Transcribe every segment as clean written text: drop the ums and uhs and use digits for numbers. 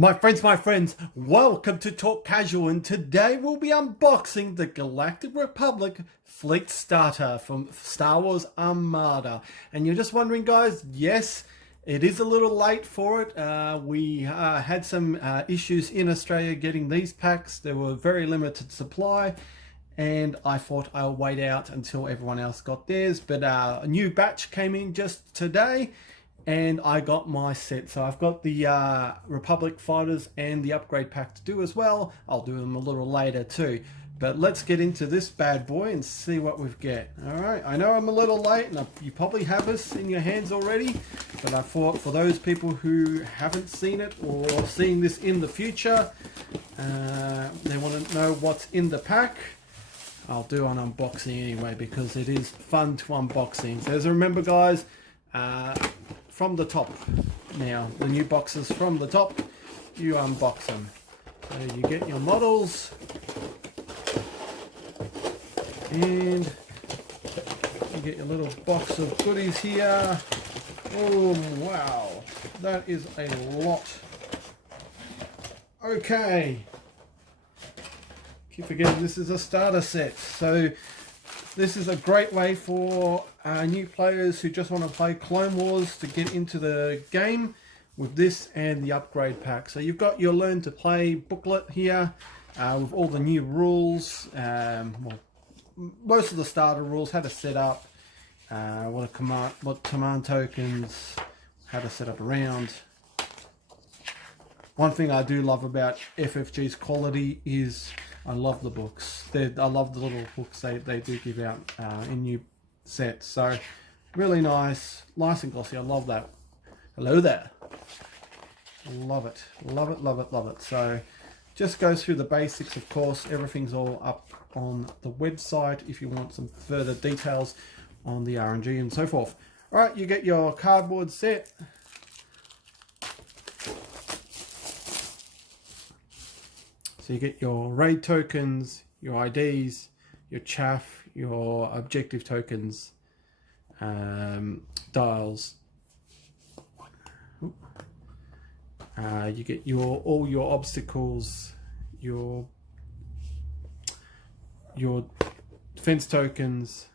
My friends, welcome to Talk Casual, and today we'll be unboxing the Galactic Republic Fleet Starter from Star Wars Armada. And you're just wondering, guys, yes, it is a little late for it. We had some issues in Australia getting these packs. There were very limited supply, and I thought I'll wait out until everyone else got theirs. But a new batch came in just today, and I got my set. So I've got the Republic fighters and the upgrade pack to do as well. I'll do them a little later too. But let's get into this bad boy and see what we've got. Alright, I know I'm a little late, and you probably have this in your hands already, but I thought for those people who haven't seen it or seeing this in the future, they want to know what's in the pack, I'll do an unboxing anyway, because it is fun to unbox things. As remember, guys, from the top now, the new boxes from the top, you unbox them. So you get your models, and you get your little box of goodies here. Oh wow, that is a lot. Okay, keep forgetting this is a starter set, so this is a great way for new players who just want to play Clone Wars to get into the game with this and the upgrade pack. So you've got your Learn to Play booklet here with all the new rules, well, most of the starter rules, how to set up, what command tokens, how to set up a round. One thing I do love about FFG's quality is I love the books. I love the little books they do give out in new sets. So really nice and glossy. I love that. Hello there. Love it. Love it, love it, love it. So just goes through the basics, of course. Everything's all up on the website if you want some further details on the RNG and so forth. Alright, you get your cardboard set. So you get your raid tokens, your IDs, your chaff, your objective tokens, dials. You get all your obstacles, your defense tokens,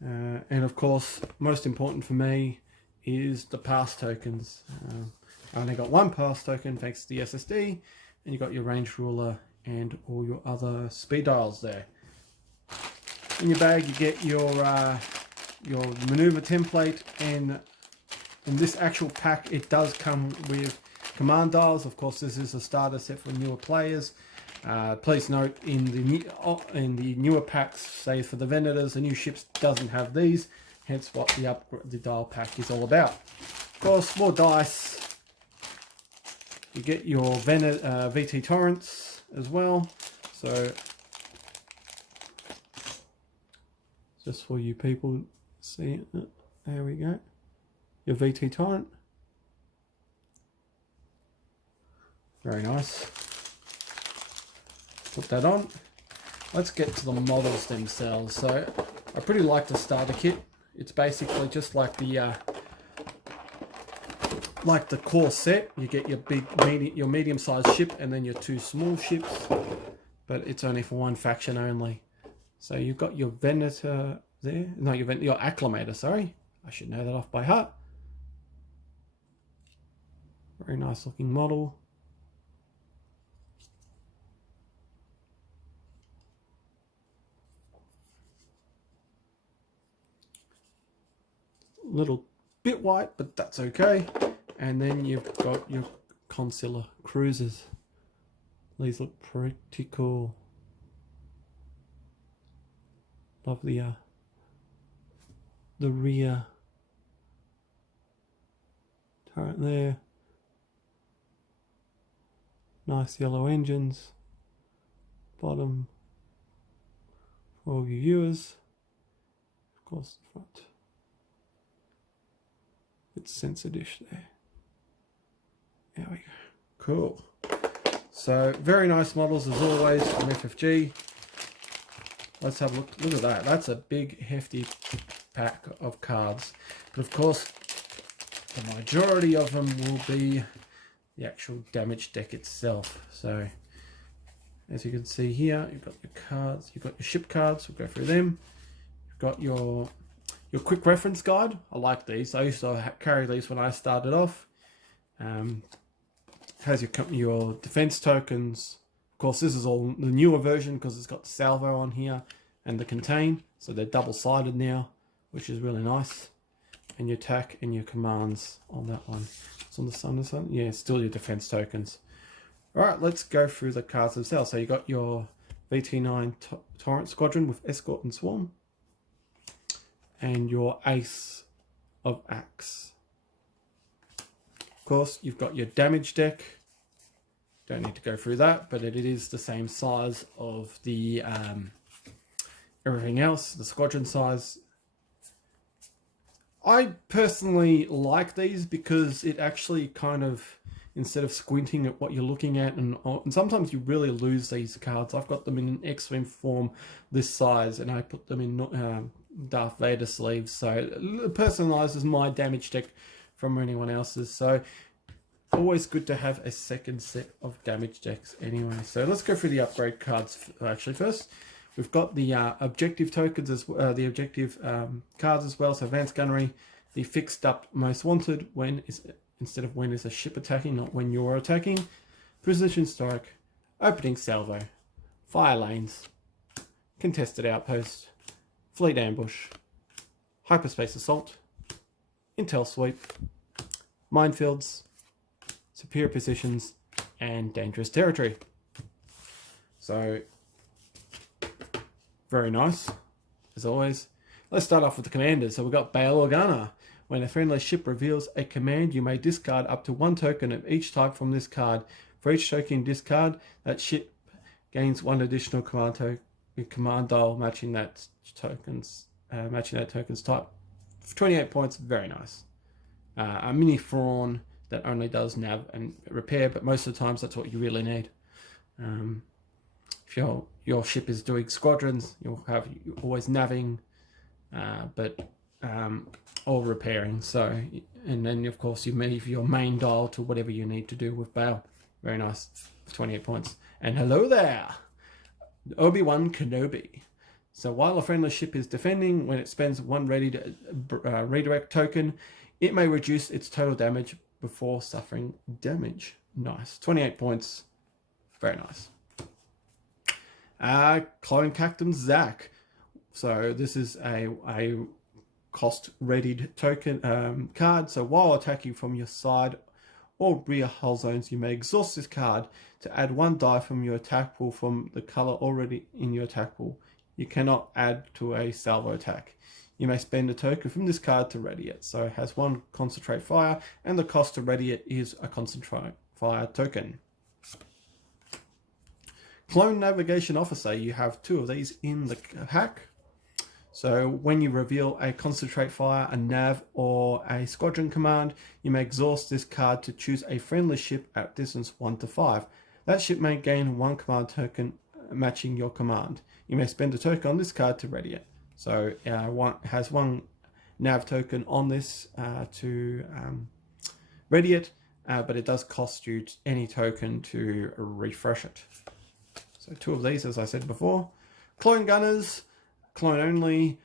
and of course, most important for me is the pass tokens. I only got one pass token thanks to the SSD, and you got your range ruler and all your other speed dials there. In your bag you get your maneuver template, and in this actual pack it does come with command dials. Of course, this is a starter set for newer players. Please note, in the newer packs, say for the Venators, the new ships doesn't have these, hence what the dial pack is all about. Of course, more dice. You get your VT Torrents as well. So just for you people, see it. There we go. Your VT Torrent. Very nice. Put that on. Let's get to the models themselves. So I pretty like the starter kit. It's basically just like the core set. You get your medium-sized ship and then your two small ships, but it's only for one faction only. So you've got your Venator there. No, your Acclamator, sorry. I should know that off by heart. Very nice looking model. Little bit white, but that's okay. And then you've got your Consular Cruisers. These look pretty cool. Love the rear turret there. Nice yellow engines. Bottom for all your viewers. Of course, the front. It's sensor dish there. There we go. Cool. So very nice models as always from FFG. Let's have a look. Look at that. That's a big hefty pack of cards. But of course, the majority of them will be the actual damage deck itself. So as you can see here, you've got your cards, you've got your ship cards, we'll go through them. You've got your quick reference guide. I like these. I used to carry these when I started off. Has your defense tokens. Of course, this is all the newer version because it's got the salvo on here and the contain, so they're double-sided now, which is really nice. And your attack and your commands on that one. It's on the sun. Yeah, still your defense tokens. All right, let's go through the cards themselves. So you got your V-19 Torrent Squadron with Escort and Swarm, and your Ace of Axe. Of course, you've got your damage deck. Don't need to go through that, but it is the same size of the everything else, the squadron size. I personally like these because it actually kind of, instead of squinting at what you're looking at, and sometimes you really lose these cards. I've got them in an X-Wing form this size, and I put them in Darth Vader sleeves, so it personalizes my damage deck from anyone else's. So always good to have a second set of damage decks anyway. So let's go through the upgrade cards actually first. We've got the objective tokens, as the objective cards as well. So advanced gunnery, the fixed up most wanted instead of when is a ship attacking, not when you're attacking. Precision strike, opening salvo, fire lanes, contested outpost, fleet ambush, hyperspace assault, intel sweep, minefields, superior positions, and dangerous territory. So very nice, as always. Let's start off with the commanders. So we've got Bail Organa. When a friendly ship reveals a command, you may discard up to one token of each type from this card. For each token discard, that ship gains one additional command dial matching that token's type. For 28 points, very nice. A mini Thrawn that only does nav and repair, but most of the times that's what you really need. If your ship is doing squadrons, you'll have always naving, but or repairing. So, and then of course you move your main dial to whatever you need to do with Bail. Very nice, 28 points. And hello there, Obi-Wan Kenobi. So while a friendly ship is defending, when it spends one ready to redirect token, it may reduce its total damage before suffering damage. Nice, 28 points. Very nice. Clone Captain Zach. So this is a cost readied token card. So while attacking from your side or rear hull zones, you may exhaust this card to add one die from your attack pool from the color already in your attack pool. You cannot add to a salvo attack. You may spend a token from this card to ready it. So it has one concentrate fire, and the cost to ready it is a concentrate fire token. Clone Navigation Officer. You have two of these in the hack. So when you reveal a concentrate fire, a nav, or a squadron command, you may exhaust this card to choose a friendly ship at distance 1 to 5. That ship may gain one command token matching your command. You may spend a token on this card to ready it. So has one nav token on this to ready it, but it does cost you any token to refresh it. So two of these, as I said before. Clone Gunners, clone only,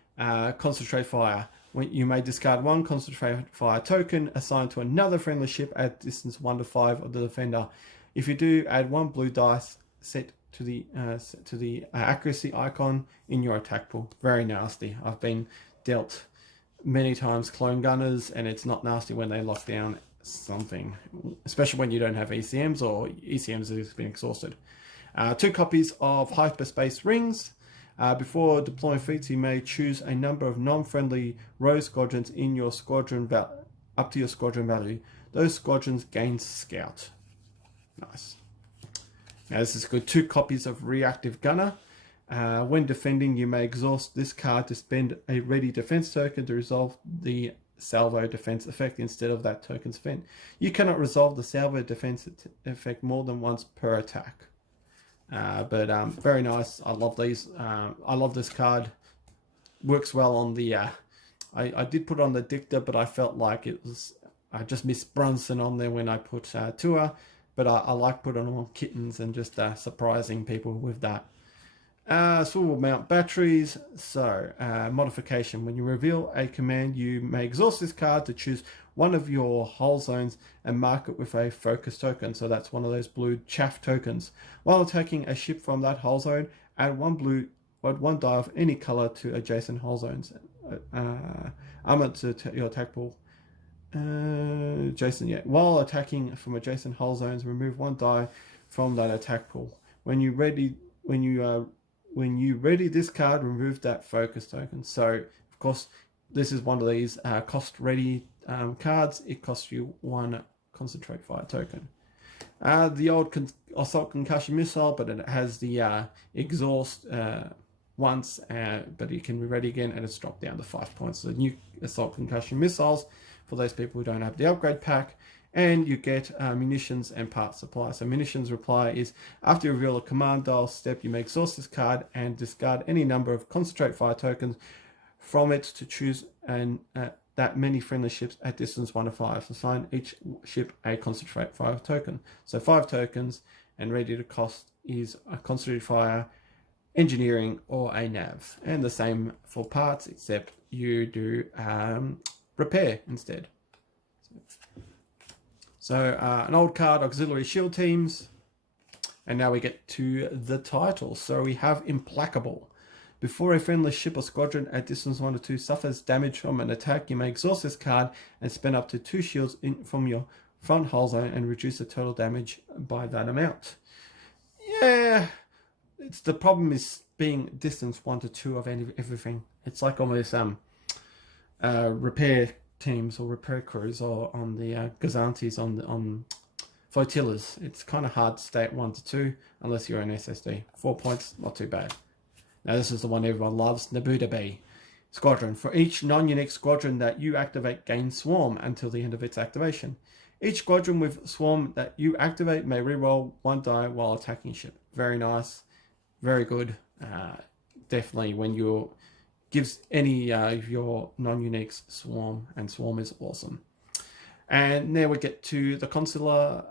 concentrate fire. When you may discard one concentrate fire token assigned to another friendly ship at distance 1 to 5 of the defender. If you do, add one blue dice set to the accuracy icon in your attack pool. Very nasty. I've been dealt many times clone gunners, and it's not nasty when they lock down something, especially when you don't have ECMs or ECMs have been exhausted. 2 copies of hyperspace rings. Before deploying feats, you may choose a number of non-friendly row squadrons in your squadron up to your squadron value. Those squadrons gain scout. Nice. Now this is good. 2 copies of reactive gunner. When defending, you may exhaust this card to spend a ready defense token to resolve the salvo defense effect instead of that token's spent. You cannot resolve the salvo defense effect more than once per attack. But very nice. I love these. I love this card. Works well on the. I did put on the dicta, but I felt like it was I just missed Brunson on there when I put Tua, but I like putting on kittens and just surprising people with that. Swivel mount batteries. So modification: when you reveal a command, you may exhaust this card to choose one of your hull zones and mark it with a focus token. So that's one of those blue chaff tokens. While attacking a ship from that hull zone, add one die of any color to adjacent hull zones. Armor to your attack pool. Jason, yeah. While attacking from adjacent hull zones, remove one die from that attack pool. When you ready this card, remove that focus token. So, of course, this is one of these cost ready cards. It costs you one concentrate fire token. The old assault concussion missile, but it has the exhaust once, but it can be ready again, and it's dropped down to 5 points. So the new assault concussion missiles for those people who don't have the upgrade pack. And you get munitions and part supply. So munitions reply is after you reveal a command dial step, you may exhaust this card and discard any number of concentrate fire tokens from it to choose that many friendly ships at distance 1 to 5. Assign each ship a concentrate fire token. So 5 tokens, and ready to cost is a concentrated fire, engineering, or a nav. And the same for parts, except you do repair instead. So an old card, auxiliary shield teams. And now we get to the title. So we have Implacable. Before a friendly ship or squadron at distance 1 to 2 suffers damage from an attack, you may exhaust this card and spend up to 2 shields from your front hull zone and reduce the total damage by that amount. Yeah, the problem is being distance 1 to 2 of everything. It's like almost repair teams or repair crews or on the Gazantes on flotillas. It's kind of hard to stay at 1 to 2 unless you're an SSD. 4 points, not too bad. Now this is the one everyone loves, Nabooda B. Squadron. For each non-unique squadron that you activate, gain Swarm until the end of its activation. Each squadron with Swarm that you activate may reroll 1 die while attacking ship. Very nice. Very good. Definitely when you're gives any of your non-uniques Swarm, and Swarm is awesome. And now we get to the Consular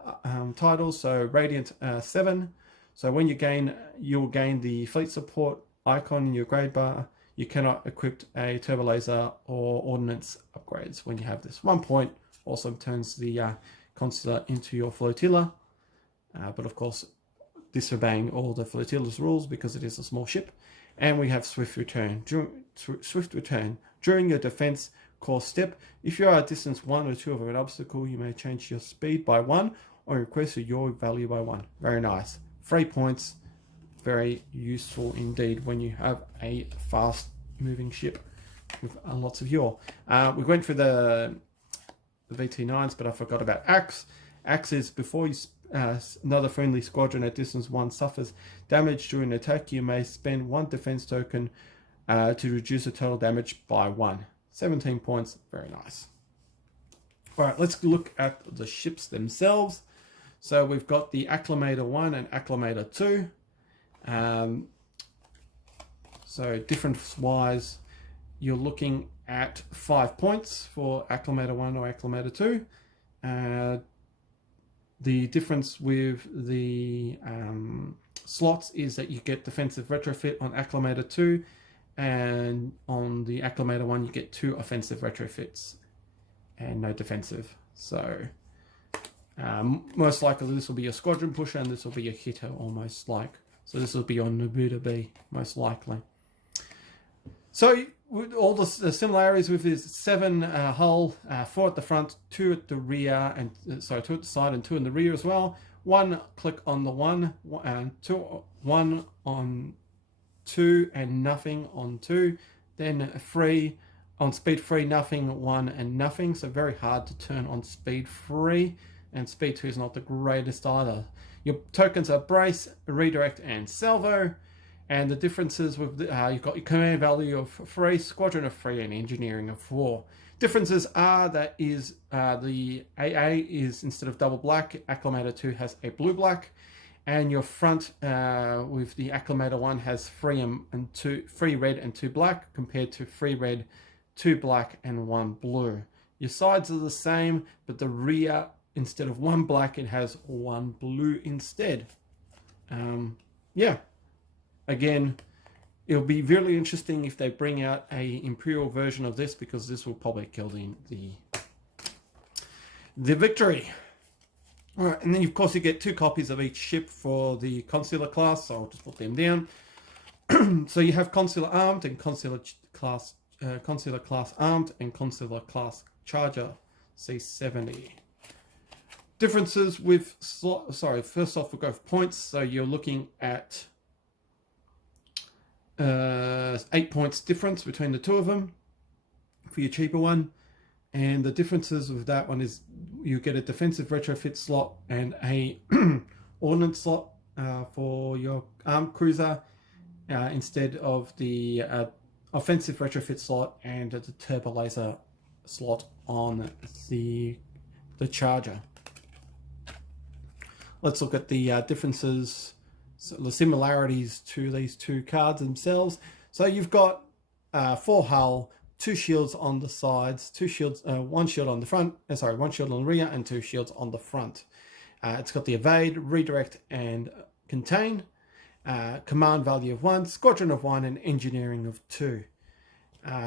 titles. So Radiant 7. So when you'll gain the fleet support icon in your grade bar. You cannot equip a turbo laser or ordnance upgrades when you have this. 1 point also turns the Consular into your flotilla. But of course, disobeying all the flotilla's rules because it is a small ship. And we have Swift Return. During your defense course step, if you are at distance 1 or 2 of an obstacle, you may change your speed by 1 or increase your value by 1. Very nice. 3 points. Very useful indeed when you have a fast moving ship with lots of yaw. We went through the VT9s, but I forgot about Axe. Axe is before you another friendly squadron at distance 1 suffers damage during an attack, you may spend 1 defense token to reduce the total damage by 1. 17 points, very nice. Alright, let's look at the ships themselves. So we've got the Acclamator-1 and Acclamator-2. So difference-wise, you're looking at 5 points for Acclamator-1 or Acclamator-2. The difference with the slots is that you get defensive retrofit on Acclamator-2, and on the Acclamator-1 you get 2 offensive retrofits and no defensive. So most likely this will be a squadron pusher and this will be a hitter almost like. So this will be on Nabooda B most likely. So with all the similarities with this 7 hull, 4 at the front, 2 at the rear, and 2 at the side and 2 in the rear as well. 1 click on the 1 and 1 on 2 and nothing on 2. Then 3 on speed 3, nothing, 1 and nothing. So very hard to turn on speed 3, and speed 2 is not the greatest either. Your tokens are brace, redirect, and salvo. And the differences with you've got your command value of 3, squadron of 3, and engineering of 4. Differences are that is the AA is instead of double black, Acclamator-2 has a blue black, and your front with the Acclamator-1 has 3 red and 2 black compared to 3 red, 2 black, and 1 blue. Your sides are the same, but the rear, instead of one black, it has one blue instead. Yeah, again, it'll be really interesting if they bring out a Imperial version of this, because this will probably kill the victory. All right, and then of course you get 2 copies of each ship for the Consular class, so I'll just put them down. So you have Consular Armed and Consular class Armed and Consular class Charger C70. Differences with first off we'll go for points. So you're looking at 8 points difference between the 2 of them for your cheaper one. And the differences with that one is you get a defensive retrofit slot and a ordnance slot for your armed cruiser instead of the offensive retrofit slot and the turbo laser slot on the Charger. Let's look at the differences, so the similarities to these 2 cards themselves. So you've got 4 hull, 2 shields on the sides, 2 shields, 1 shield on the front, 1 shield on the rear, and 2 shields on the front. It's got the evade, redirect, and contain, command value of 1, squadron of 1, and engineering of 2.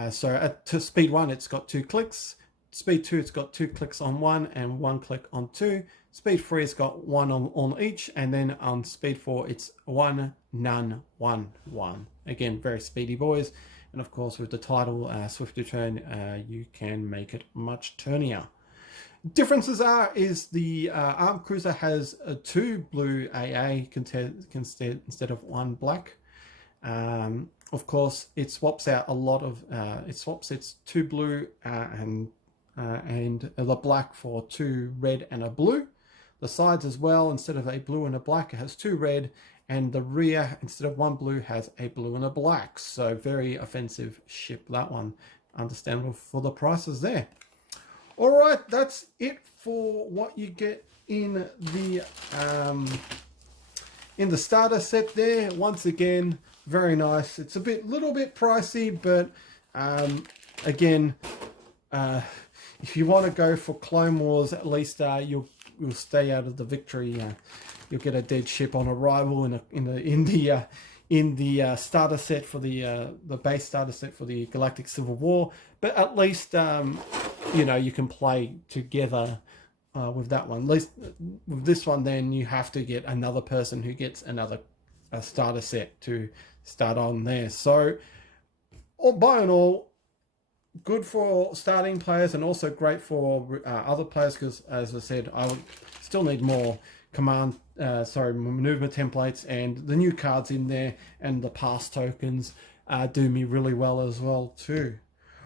So at speed 1, it's got 2 clicks. Speed 2, it's got 2 clicks on 1 and 1 click on 2. Speed 3, it's got 1 on each, and then on speed 4, it's 1, none, 1, 1. Again, very speedy boys. And of course, with the title Swift Return, you can make it much turnier. Differences is the Armed Cruiser has 2 blue AA instead of 1 black. Of course, it swaps out a lot of, it swaps its 2 blue and the black for 2 red and a blue. The sides as well, instead of a blue and a black, it has 2 red, and the rear, instead of 1 blue, has a blue and a black. So very offensive ship, that one. Understandable for the prices there. All right, that's it for what you get in the starter set there. Once again, very nice. It's a little bit pricey, but again, if you want to go for Clone Wars, at least you'll stay out of the victory. You'll get a dead ship on arrival in the starter set for the base starter set for the Galactic Civil War. But at least you know, you can play together with that one. At least with this one, then you have to get another person who gets another starter set to start on there. So, by and all, good for starting players and also great for other players, because as I said, I would still need more maneuver templates, and the new cards in there and the pass tokens do me really well as well too.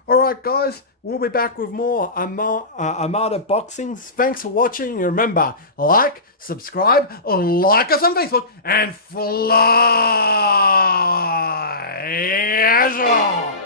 Alright guys, we'll be back with more Armada boxings. Thanks for watching. Remember, like, subscribe, like us on Facebook, and fly as well.